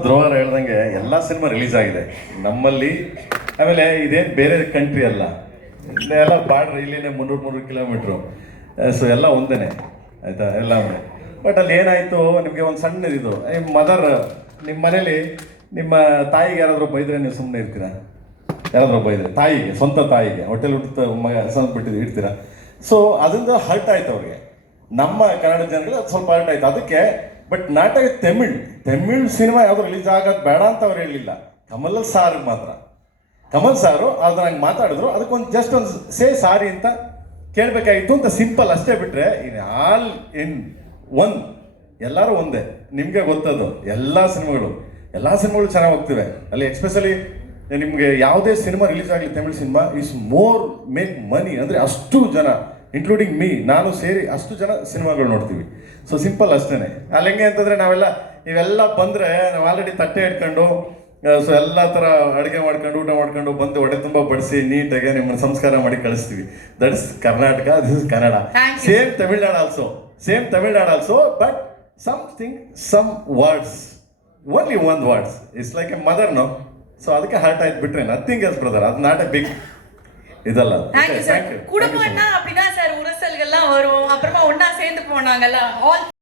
ಧ್ರುವರ್ ಹೇಳ್ದಂಗೆ ಎಲ್ಲ cinema release ಆಗಿದೆ. ನಮ್ಮಲ್ಲಿ, ಆಮೇಲೆ ಇದೇನು ಬೇರೆ ಕಂಟ್ರಿ ಅಲ್ಲ. ಎಲ್ಲ ಬಾರ್ಡ್ರ್ ಇಲ್ಲಿನೇ ಮುನ್ನೂರು ಮುನ್ನೂರು ಕಿಲೋಮೀಟ್ರು ಸೊ ಎಲ್ಲ ಒಂದೇನೆ. ಆಯಿತಾ? ಎಲ್ಲ ಬಟ್ ಅಲ್ಲಿ ಏನಾಯಿತು? ನಿಮಗೆ ಒಂದು ಸಣ್ಣದಿದು. ಮದರ್ ನಿಮ್ಮ ಮನೇಲಿ ನಿಮ್ಮ ತಾಯಿಗೆ ಯಾರಾದರೂ ಬೈದ್ರೆ ನೀವು ಸುಮ್ಮನೆ ಇರ್ತೀರಾ? ಯಾರಾದರೂ ಬೈದ್ರೆ ತಾಯಿಗೆ, ಸ್ವಂತ ತಾಯಿಗೆ. ಹೋಟೆಲ್ ಹುಟ್ಟು ಮಗ ಬಿಟ್ಟಿದ್ದು ಇಡ್ತೀರಾ? ಸೊ ಅದರಿಂದ ಹರ್ಟ್ ಆಯ್ತು ಅವ್ರಿಗೆ. ನಮ್ಮ ಕನ್ನಡ ಜನಗಳು ಅದು ಸ್ವಲ್ಪ ಹರ್ಟ್ ಆಯ್ತು. ಅದಕ್ಕೆ ಬಟ್ ನಾಟಕ ತಮಿಳ್ ತಮಿಳ್ ಸಿನಿಮಾ ಯಾವುದು ರಿಲೀಸ್ ಆಗೋದು ಬೇಡ ಅಂತ ಅವ್ರು ಹೇಳಿಲ್ಲ. ಕಮಲ್ ಸಾರ್ ಮಾತ್ರ. ಕಮಲ್ ಸಾರು ಅದ್ರ ಹಂಗೆ ಮಾತಾಡಿದ್ರು, ಅದಕ್ಕೊಂದು ಜಸ್ಟ್ ಒಂದು ಸೇ ಸಾರಿ ಅಂತ ಕೇಳಬೇಕಾಗಿತ್ತು ಅಂತ ಸಿಂಪಲ್ ಅಷ್ಟೇ ಬಿಟ್ರೆ ಇನ್ ಆಲ್ ಇನ್ ಒನ್ ಎಲ್ಲರೂ ಒಂದೇ. ನಿಮಗೆ ಗೊತ್ತದು, ಎಲ್ಲ ಸಿನಿಮಾಗಳು ಎಲ್ಲ ಸಿನಿಮಾಗಳು ಚೆನ್ನಾಗಿ ಹೋಗ್ತಿವೆ. ಅಲ್ಲಿ ಎಕ್ಸ್ಪೆಷಲಿ ನಿಮಗೆ ಯಾವುದೇ ಸಿನಿಮಾ ರಿಲೀಸ್ ಆಗಲಿ, Tamil cinema is more make money ಅಂದರೆ ಅಷ್ಟು ಜನ ಇನ್ಕ್ಲೂಡಿಂಗ್ ಮೀ ನಾನು ಸೇರಿ ಅಷ್ಟು ಜನ ಸಿನಿಮಾಗಳು ನೋಡ್ತೀವಿ. ಸೊ ಸಿಂಪಲ್ ಅಷ್ಟೇ ಅಲ್ಲಿ ಹೆಂಗೆ ಅಂತಂದರೆ ನಾವೆಲ್ಲ ಇವೆಲ್ಲ ಬಂದರೆ ನಾವು ಆಲ್ರೆಡಿ ತಟ್ಟೆ ಇಟ್ಕೊಂಡು ಸೊ ಎಲ್ಲ ಥರ ಅಡುಗೆ ಮಾಡ್ಕೊಂಡು ಊಟ ಮಾಡ್ಕೊಂಡು ಬಂದು ಹೊಡೆ ತುಂಬ ಬಡಿಸಿ ನೀಟಾಗಿ ನಿಮ್ಮನ್ನು ಸಂಸ್ಕಾರ ಮಾಡಿ ಕಳಿಸ್ತೀವಿ. That is Karnataka this is Kannada. Same Tamil Nadu also same Tamil Nadu also but something some words only one words it's like a mother no so ಅದಕ್ಕೆ ಹರ್ಟ್ ಆಯ್ತು ಬಿಟ್ರೆ ನಥಿಂಗ್ ಎಲ್ಸ್ ಬ್ರದರ್ ಅದು not a big இதல்ல thank you sir குடும்பம்னா அப்படிதான் sir உரசல்கள்லாம் வரும். அப்புறமா ஒண்ணா சேர்ந்து போனாங்கல்ல ஆல்